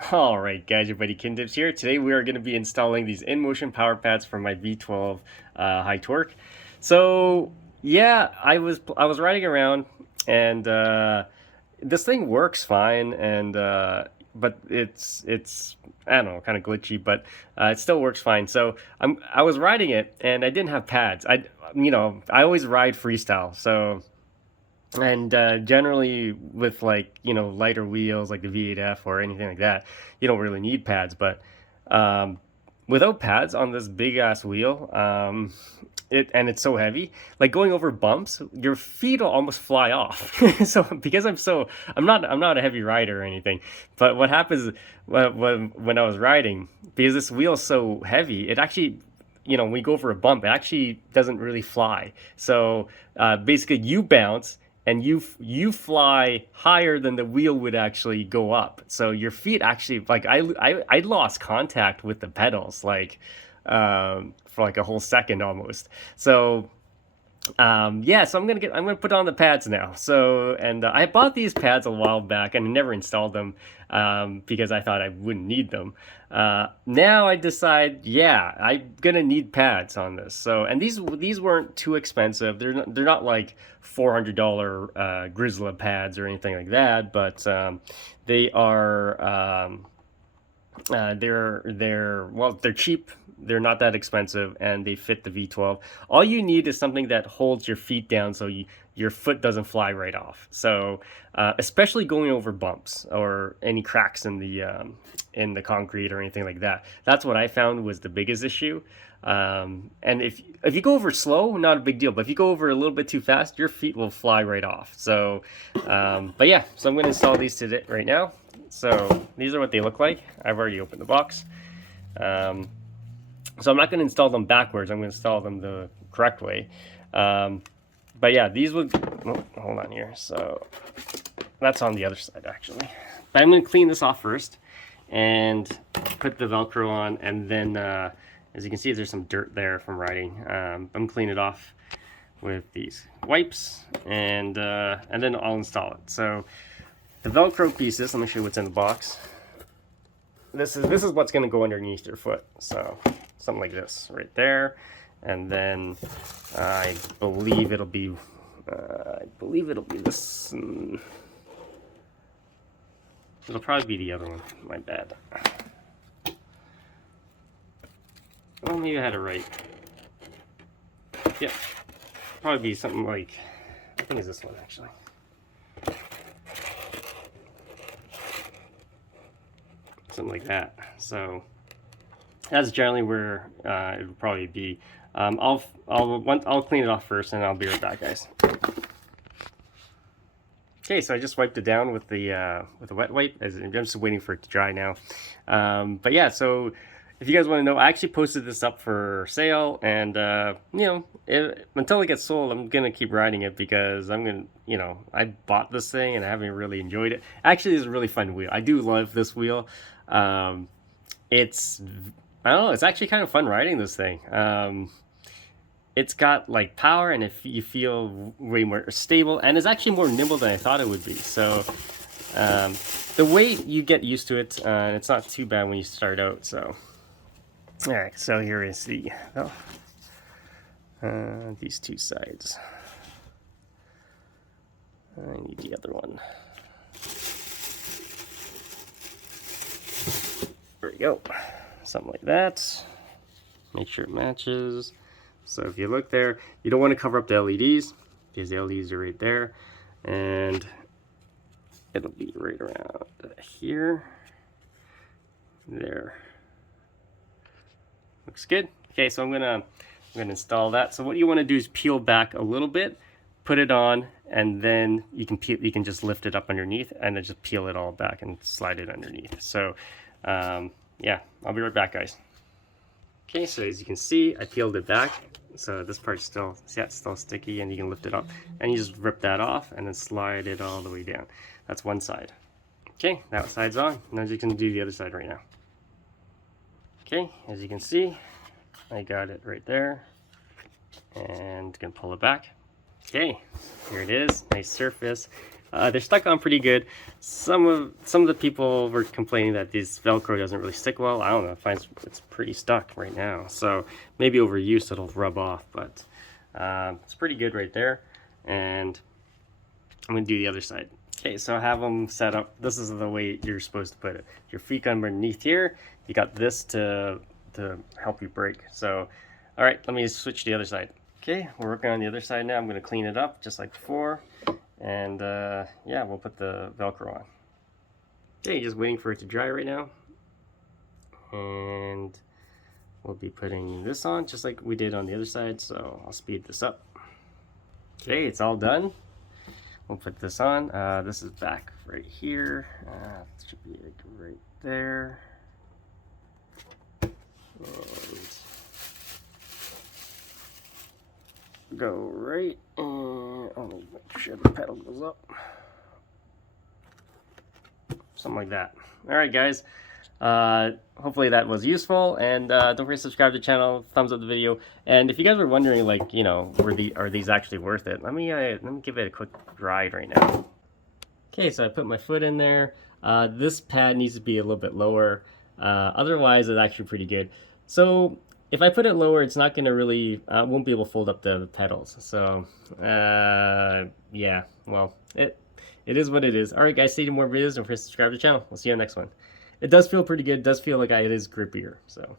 Alright guys, your buddy Kindips here. Today we are going to be installing these inMotion power pads for my V12 high torque. So yeah, I was riding around and this thing works fine, and but it's I don't know, kind of glitchy, but it still works fine. So I was riding it and I didn't have pads. I always ride freestyle, so. And generally, with lighter wheels like the V8F or anything like that, you don't really need pads. But um, without pads on this big ass wheel, it's so heavy, like going over bumps, your feet will almost fly off. So because I'm not a heavy rider or anything, but what happens when I was riding, because this wheel's so heavy, it actually, when we go over a bump, it actually doesn't really fly. So basically, you bounce and you fly higher than the wheel would actually go up. So your feet actually, like, I lost contact with the pedals, like for like a whole second almost. So yeah, so I'm gonna put on the pads now. So, and I bought these pads a while back and I never installed them because I thought I wouldn't need them. Now I decide, yeah, I'm gonna need pads on this. So, and these weren't too expensive. They're not like $400 Grizzly pads or anything like that, but they are. They're cheap. They're not that expensive, and they fit the V12. All you need is something that holds your feet down so your foot doesn't fly right off. So especially going over bumps or any cracks in the concrete or anything like that. That's what I found was the biggest issue. And if you go over slow, not a big deal. But if you go over a little bit too fast, your feet will fly right off. So, but yeah, so I'm going to install these today right now. So these are what they look like. I've already opened the box. So I'm not going to install them backwards. I'm going to install them the correct way. But yeah, these would, oh, hold on here. So that's on the other side actually. But I'm going to clean this off first and put the Velcro on. And then as you can see, there's some dirt there from riding. I'm cleaning it off with these wipes, and then I'll install it. So the Velcro pieces, let me show you what's in the box. This is what's going to go underneath your foot. So something like this right there, and then I believe it'll be this. It'll probably be the other one. My bad. Well, maybe I had it right. Yeah, probably be something like, I think it's this one actually. Something like that. So that's generally where it would probably be. I'll clean it off first, and I'll be right back, guys. Okay, so I just wiped it down with the wet wipe. I'm just waiting for it to dry now. But yeah, so if you guys want to know, I actually posted this up for sale, and until it gets sold, I'm gonna keep riding it because I bought this thing and I haven't really enjoyed it. Actually, it's a really fun wheel. I do love this wheel. It's, I don't know, it's actually kind of fun riding this thing. It's got like power, and if you feel way more stable, and it's actually more nimble than I thought it would be. So the weight, you get used to it, and it's not too bad when you start out. So all right, so here is these two sides. I need the other one. There we go. Something like that. Make sure it matches. So if you look there, you don't want to cover up the LEDs because the LEDs are right there, and it'll be right around here. There. Looks good. Okay, so I'm gonna install that. So what you want to do is peel back a little bit, put it on, and then you can just lift it up underneath and then just peel it all back and slide it underneath. So yeah, I'll be right back, guys. Okay, so as you can see, I peeled it back. So this part's still, see, it's still sticky, and you can lift it up and you just rip that off and then slide it all the way down. That's one side. Okay, that side's on. Now you can do the other side right now. Okay, as you can see, I got it right there, and gonna pull it back. Okay, here it is, nice surface. They're stuck on pretty good. Some of the people were complaining that this Velcro doesn't really stick well. I don't know. I find it's pretty stuck right now. So maybe overuse it'll rub off, but it's pretty good right there. And I'm gonna do the other side. Okay, so I have them set up. This is the way you're supposed to put it. Your feet underneath here. You got this to help you brake. So, all right, let me switch to the other side. Okay, we're working on the other side now. I'm gonna clean it up just like before. And yeah, we'll put the Velcro on. Okay, just waiting for it to dry right now. And we'll be putting this on just like we did on the other side. So I'll speed this up. Okay, it's all done. We'll put this on. This is back right here. It should be like right there. And go right, and I'll make sure the pedal goes up. Something like that. All right, guys. Hopefully that was useful, and don't forget to subscribe to the channel, thumbs up the video, and if you guys were wondering, like, you know, are these actually worth it, let me give it a quick ride right now. Okay, so I put my foot in there. This pad needs to be a little bit lower, otherwise it's actually pretty good. So if I put it lower, it's not going to really, won't be able to fold up the pedals. So yeah, well, it is what it is. All right, guys, stay tuned for more videos, and don't forget to subscribe to the channel. We'll see you on the next one. It does feel pretty good. It does feel like it is grippier. So.